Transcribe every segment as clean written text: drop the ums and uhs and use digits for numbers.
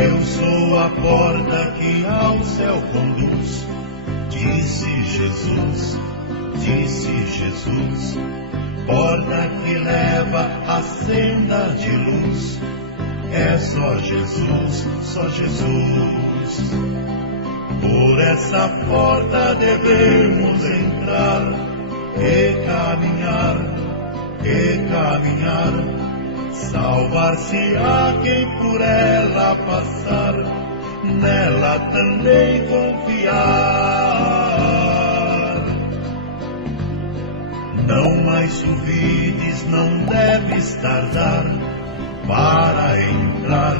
Eu sou a porta que ao céu conduz, disse Jesus, porta que leva à senda de luz. É só Jesus, só Jesus. Por essa porta devemos entrar e caminhar, salvar-se-á quem por ela passar, nela também confiar. Não mais duvides, não deves tardar, para entrar,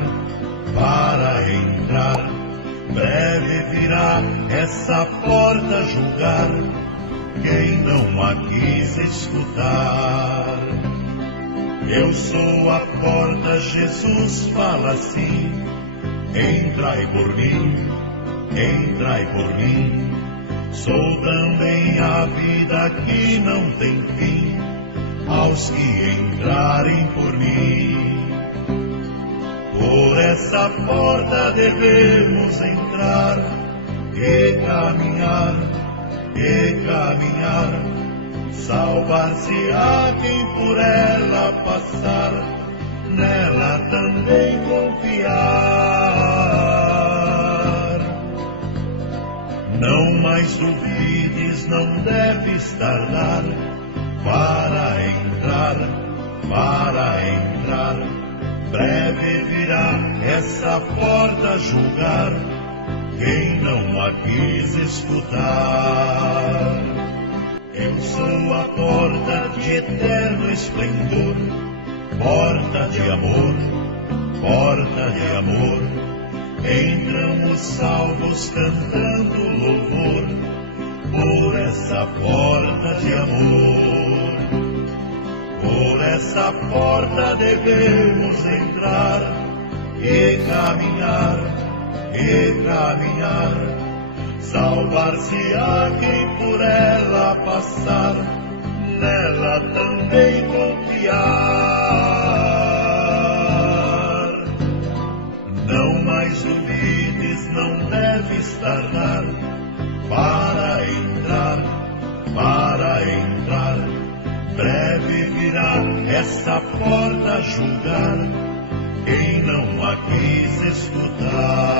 breve virá essa porta julgar quem não a quis escutar. Eu sou a porta, Jesus fala assim, entrai por mim, sou também a vida que não tem fim, aos que entrarem por mim. Por essa porta devemos entrar e caminhar, salvar-se-á quem por ela passar, nela também confiar. Não mais duvides, não deves tardar, para entrar, breve virá essa porta julgar quem não a quis escutar. Eu sou a porta de eterno esplendor, porta de amor, entram os salvos cantando louvor, por essa porta de amor. Por essa porta devemos entrar e caminhar, salvar-se-á quem por ela passar, nela também confiar. Não mais duvides, não deves tardar, para entrar, breve virá essa porta julgar quem não a quis escutar.